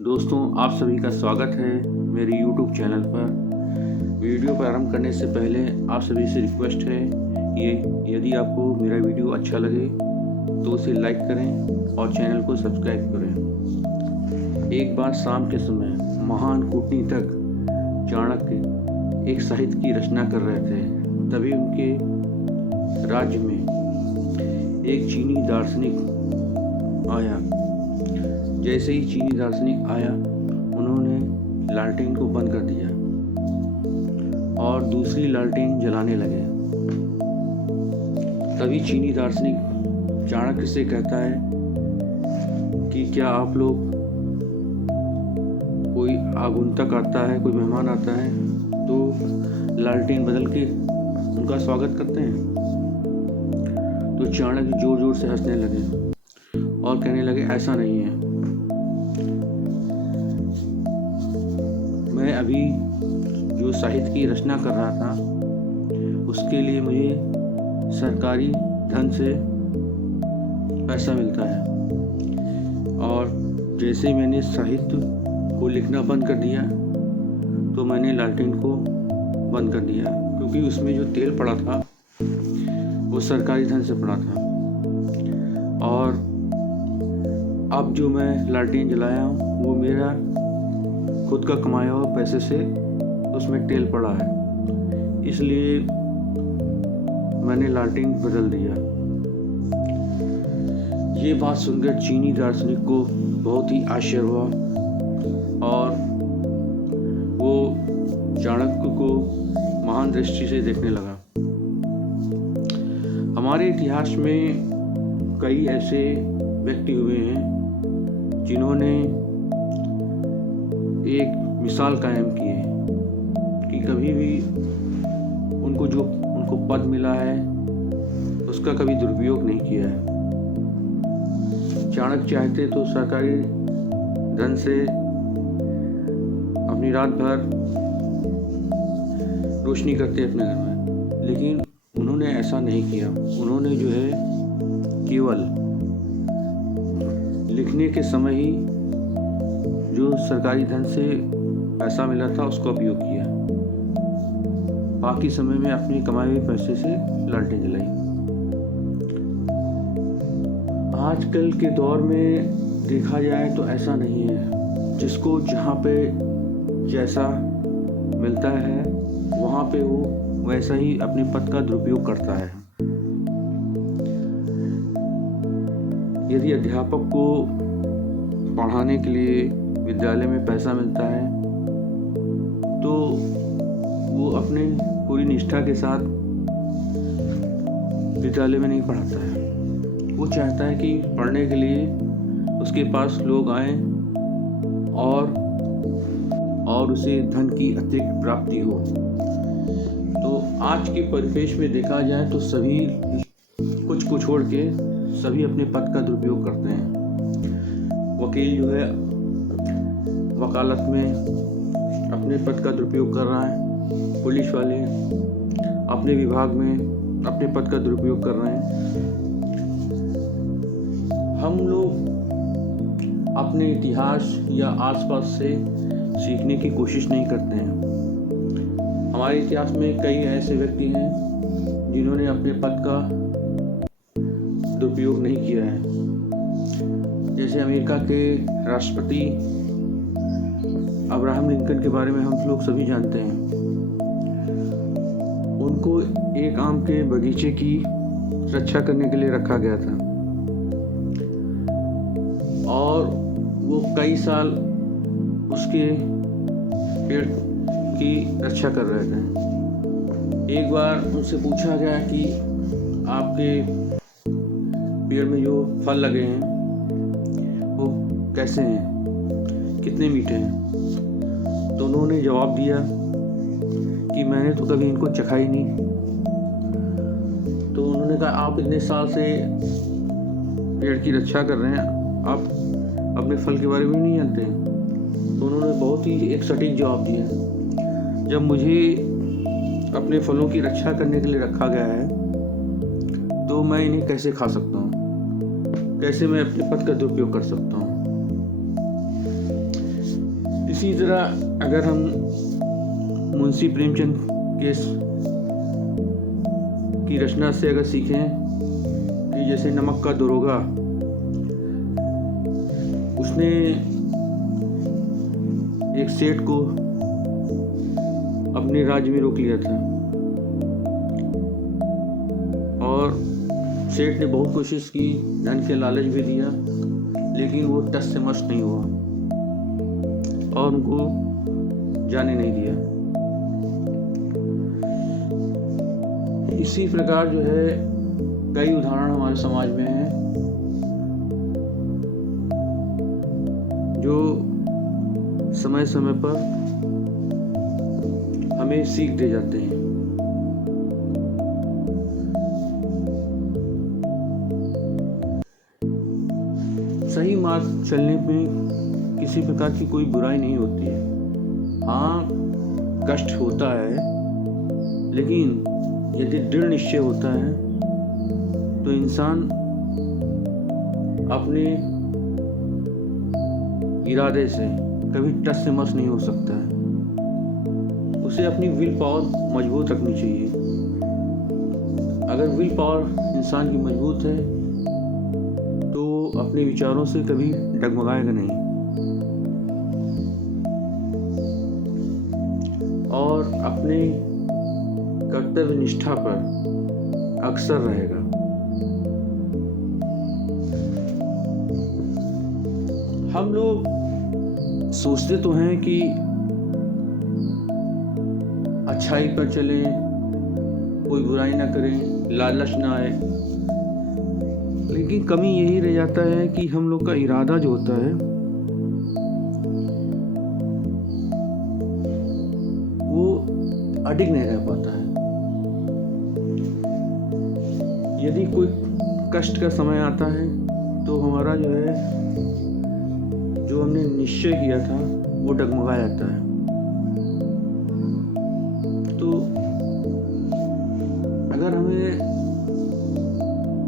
दोस्तों, आप सभी का स्वागत है मेरे YouTube चैनल पर। वीडियो प्रारंभ करने से पहले आप सभी से रिक्वेस्ट है कि यदि आपको मेरा वीडियो अच्छा लगे तो उसे लाइक करें और चैनल को सब्सक्राइब करें। एक बार शाम के समय महान कूटनीतिक चाणक्य एक साहित्य की रचना कर रहे थे। तभी उनके राज्य में एक चीनी दार्शनिक आया। जैसे ही चीनी दार्शनिक आया, उन्होंने लालटेन को बंद कर दिया और दूसरी लालटेन जलाने लगे। तभी चीनी दार्शनिक चाणक्य से कहता है कि क्या आप लोग, कोई आगंतुक आता है, कोई मेहमान आता है तो लालटेन बदल के उनका स्वागत करते हैं। तो चाणक्य जोर जोर से हंसने लगे और कहने लगे, ऐसा नहीं है। मैं अभी जो साहित्य की रचना कर रहा था उसके लिए मुझे सरकारी धन से पैसा मिलता है, और जैसे ही मैंने साहित्य को लिखना बंद कर दिया तो मैंने लालटेन को बंद कर दिया, क्योंकि उसमें जो तेल पड़ा था वो सरकारी धन से पड़ा था। और अब जो मैं लालटेन जलाया हूँ वो मेरा खुद का कमाया हुआ पैसे से उसमें तेल पड़ा है, इसलिए मैंने लालटेन बदल दिया। ये बात सुनकर चीनी दार्शनिक को बहुत ही आश्चर्य हुआ और वो चाणक्य को महान दृष्टि से देखने लगा। हमारे इतिहास में कई ऐसे व्यक्ति हुए हैं जिन्होंने एक मिसाल कायम की है कि कभी भी उनको पद मिला है उसका कभी दुरुपयोग नहीं किया है। चाणक्य चाहते तो सरकारी धन से अपनी रात भर रोशनी करते अपने घर में, लेकिन उन्होंने ऐसा नहीं किया। उन्होंने जो है केवल लिखने के समय ही जो सरकारी धन से पैसा मिला था उसका उपयोग किया, बाकी समय में अपने कमाए हुए पैसे से लालटेन जलाई। आजकल के दौर में देखा जाए तो ऐसा नहीं है। जिसको जहाँ पे जैसा मिलता है वहाँ पे वो वैसा ही अपने पद का दुरुपयोग करता है। यदि अध्यापक को पढ़ाने के लिए विद्यालय में पैसा मिलता है तो वो अपने पूरी निष्ठा के साथ विद्यालय में नहीं पढ़ाता है। वो चाहता है कि पढ़ने के लिए उसके पास लोग आएं और उसे धन की अतिरिक्त प्राप्ति हो। तो आज के परिवेश में देखा जाए तो सभी कुछ को छोड़ के सभी अपने पद का दुरुपयोग करते हैं। वकील जो है वकालत में अपने पद का दुरुपयोग कर रहा है, पुलिस वाले अपने विभाग में अपने पद का दुरुपयोग कर रहे हैं। हम लोग अपने इतिहास या आसपास से सीखने की कोशिश नहीं करते हैं। हमारे इतिहास में कई ऐसे व्यक्ति हैं जिन्होंने अपने पद का दुरुपयोग नहीं किया है। जैसे अमेरिका के राष्ट्रपति अब्राहम लिंकन के बारे में हम लोग सभी जानते हैं। उनको एक आम के बगीचे की रक्षा करने के लिए रखा गया था और वो कई साल उसके पेड़ की रक्षा कर रहे थे। एक बार उनसे पूछा गया कि आपके पेड़ में जो फल लगे हैं वो कैसे हैं, कितने मीठे हैं। तो उन्होंने जवाब दिया कि मैंने तो कभी इनको चखा ही नहीं। तो उन्होंने कहा, आप इतने साल से पेड़ की रक्षा कर रहे हैं, आप अपने फल के बारे में नहीं जानते हैं। तो उन्होंने बहुत ही एक सटीक जवाब दिया, जब मुझे अपने फलों की रक्षा करने के लिए रखा गया है तो मैं इन्हें कैसे खा सकता हूँ, कैसे मैं अपने पद का दुरुपयोग कर सकता हूँ। इसी तरह अगर हम मुंशी प्रेमचंद के की रचना से अगर सीखें कि जैसे नमक का दरोगा, उसने एक सेठ को अपने राज्य में रोक लिया था और सेठ ने बहुत कोशिश की, धन के लालच भी दिया, लेकिन वो टस से मस नहीं हुआ और उनको जाने नहीं दिया। इसी प्रकार जो है कई उदाहरण हमारे समाज में हैं जो समय समय पर हमें सीख दे जाते हैं। सही मार्ग चलने में किसी प्रकार की कोई बुराई नहीं होती है। हाँ, कष्ट होता है, लेकिन यदि दृढ़ निश्चय होता है तो इंसान अपने इरादे से कभी टस से मस नहीं हो सकता है। उसे अपनी विल पावर मजबूत रखनी चाहिए। अगर विल पावर इंसान की मजबूत है तो अपने विचारों से कभी डगमगाएगा नहीं और अपने कर्तव्य निष्ठा पर अक्सर रहेगा। हम लोग सोचते तो हैं कि अच्छाई पर चलें, कोई बुराई ना करें, लालच ना आए, लेकिन कमी यही रह जाता है कि हम लोग का इरादा जो होता है वो अडिग नहीं रह पाता है। यदि कोई कष्ट का समय आता है तो हमारा जो है, जो हमने निश्चय किया था वो डगमगा जाता है। तो अगर हमें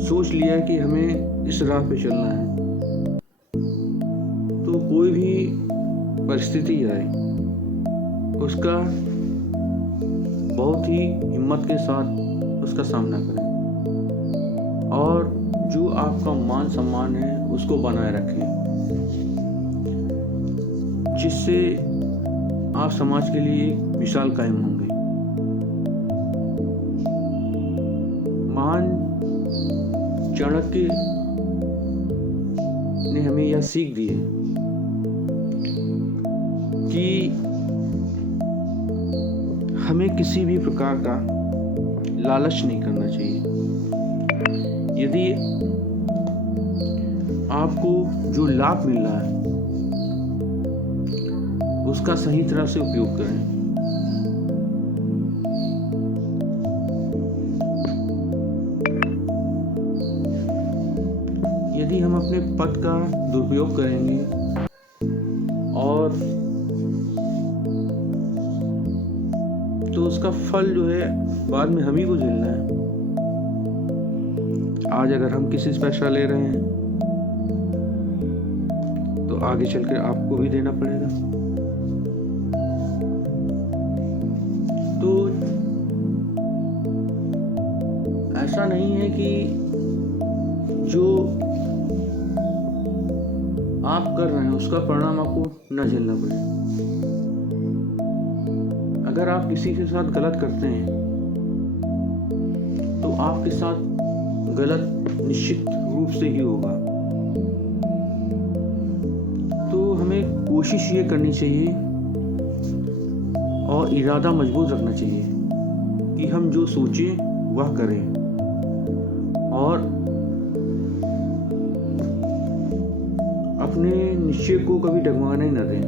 सोच लिया कि हमें इस राह पे चलना है तो कोई भी परिस्थिति आए उसका बहुत ही हिम्मत के साथ उसका सामना करें और जो आपका मान सम्मान है उसको बनाए रखें, जिससे आप समाज के लिए एक मिसाल कायम होंगे। महान चाणक्य ने हमें यह सीख दी है कि हमें किसी भी प्रकार का लालच नहीं करना चाहिए। यदि आपको जो लाभ मिल रहा है उसका सही तरह से उपयोग करें। यदि हम अपने पद का दुरुपयोग करेंगे और तो उसका फल जो है बाद में हम ही को झेलना है। आज अगर हम किसी से पैसा ले रहे हैं तो आगे चलकर आपको भी देना पड़ेगा। तो ऐसा नहीं है कि जो आप कर रहे हैं उसका परिणाम आपको न झेलना पड़े। अगर आप किसी के साथ गलत करते हैं तो आपके साथ गलत निश्चित रूप से ही होगा। तो हमें कोशिश ये करनी चाहिए और इरादा मजबूत रखना चाहिए कि हम जो सोचें वह करें और अपने निश्चय को कभी डगमगाने न दें।